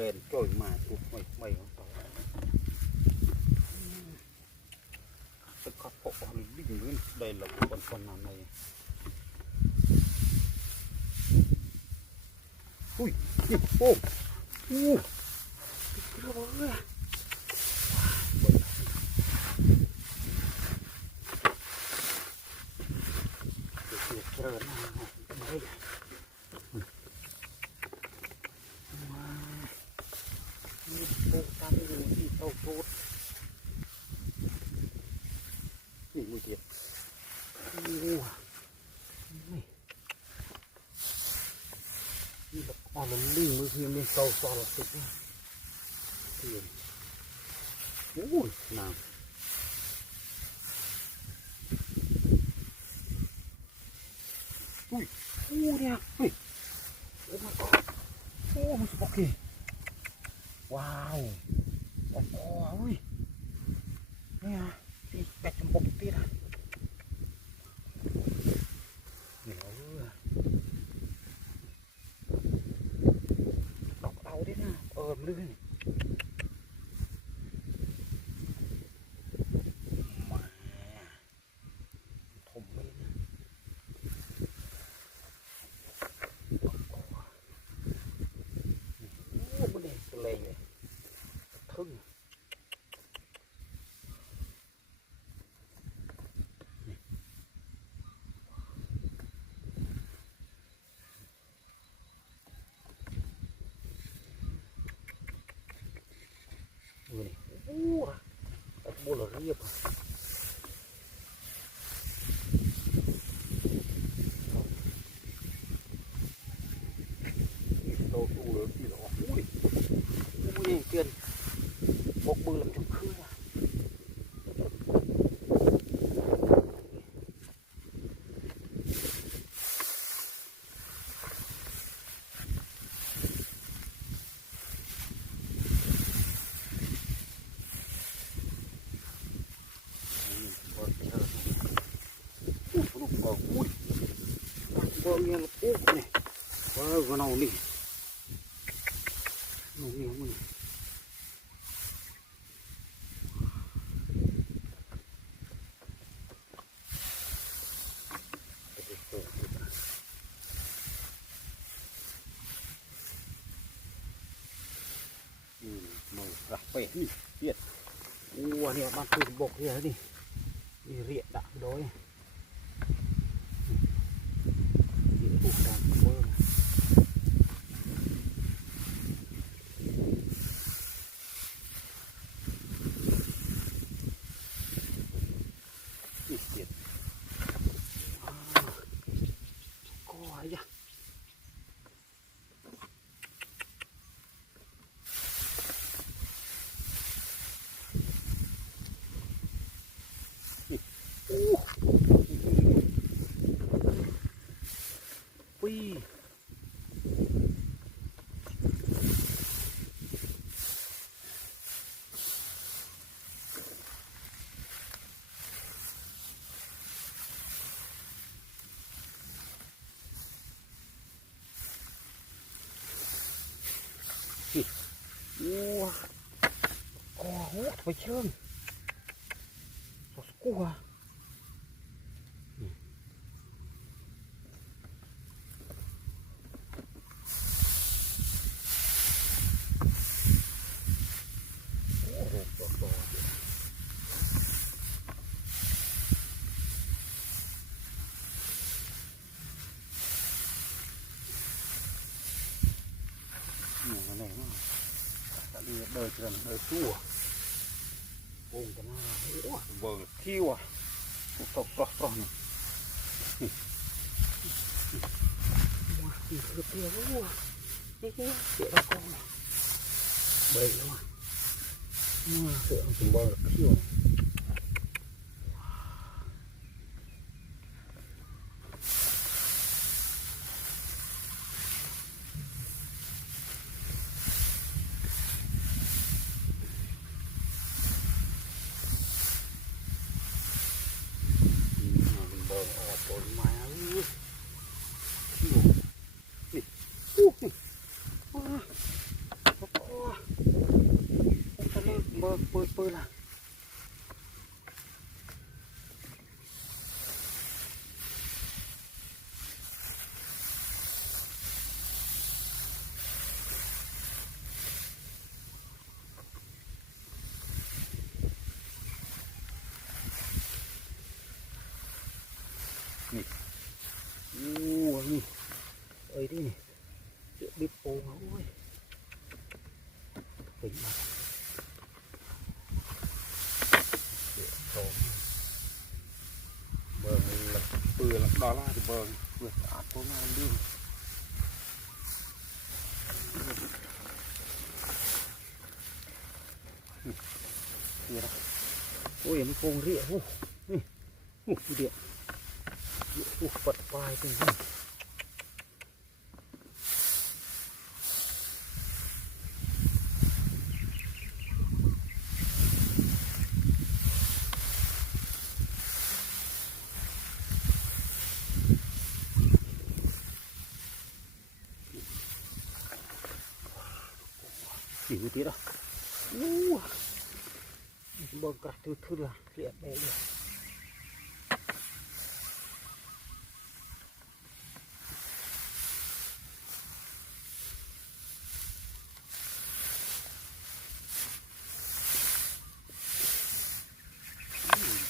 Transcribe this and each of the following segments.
bền trôi mà tụt mày mày không tôi có bộ đi nguyên đây là con nào này ui ô mùi tiệt là linh mới khi lên sâu so là thịt tiền ui nào ui nè ui oh my god oh my god wow ui nè đi bẹt trong bụng tiệt à đọc đau đấy nè lươn thùng lên bên đây tôi lên rồi thương này các bộ là riêng đồ tù lớn thì nó ui tiền bọc bự làm trong khơi à nghe nó cúp này vào nào đi nó nghe mình màu rạc bể đi điện này ban từ bột kia đi riện đã đói ui hút phải chưa cua cái này nó đã đi đời trường đời chua ôm cái nó vờ thiêu à tóc tóc tóc này được kia quá cái chuyện đó con này bầy luôn mà chuyện chúng vờ thiêu นี่โอ้นี่เอ้ยนี่เจ็บบิดโป่งโอ้ยเป็นมาเจ็บโป่งเบิ่งละเปื่อยละดอลลาร์ที่เบิ่งเปื่อยสะอาดโป่งงานดื้อนี่นะโอ้ยมันโป่งเรียโอ้นี่โอ้เดียโอ้ปัดปลายเป็นยังสิวตีละโอ้เบิ่งกระทื่อๆละเรียบไปเลย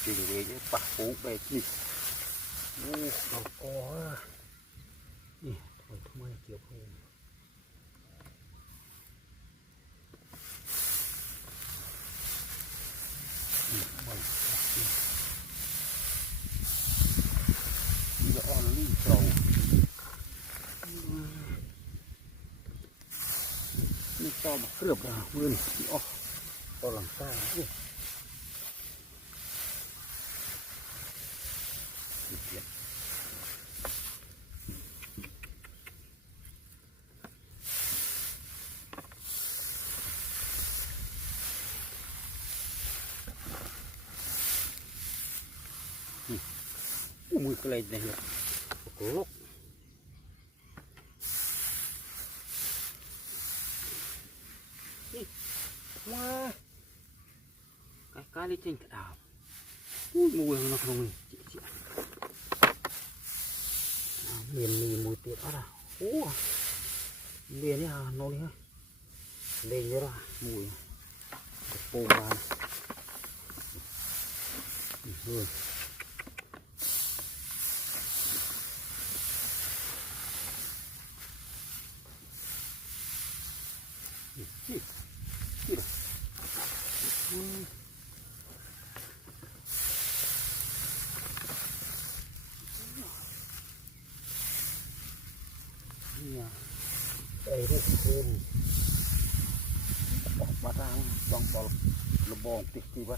จริงเลยเนี่ยปะปูแบบนี้โอ้เราก็นี่ทำไมเกี่ยวกับจะอ่อนลื่นโปร่งนี่ต่อมาเคลือบนะมือนี่อ๋อต่อหลังใต้มือกระไรเนี่ยโอ้โหมาใกล้ๆเลยจริงกระดาษมือมันตรงนี้เมียนมีมือเตี้ยอะไรโอ้เมียนี่ฮะโน่นนี่เล่นเยอะละมือโป่งบานไอ้ลูกโป่งออกมาทางลองบอลระบองติดตีบ้า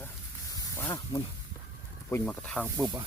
มันปุ่นมากระทางปุ๊บอ่ะ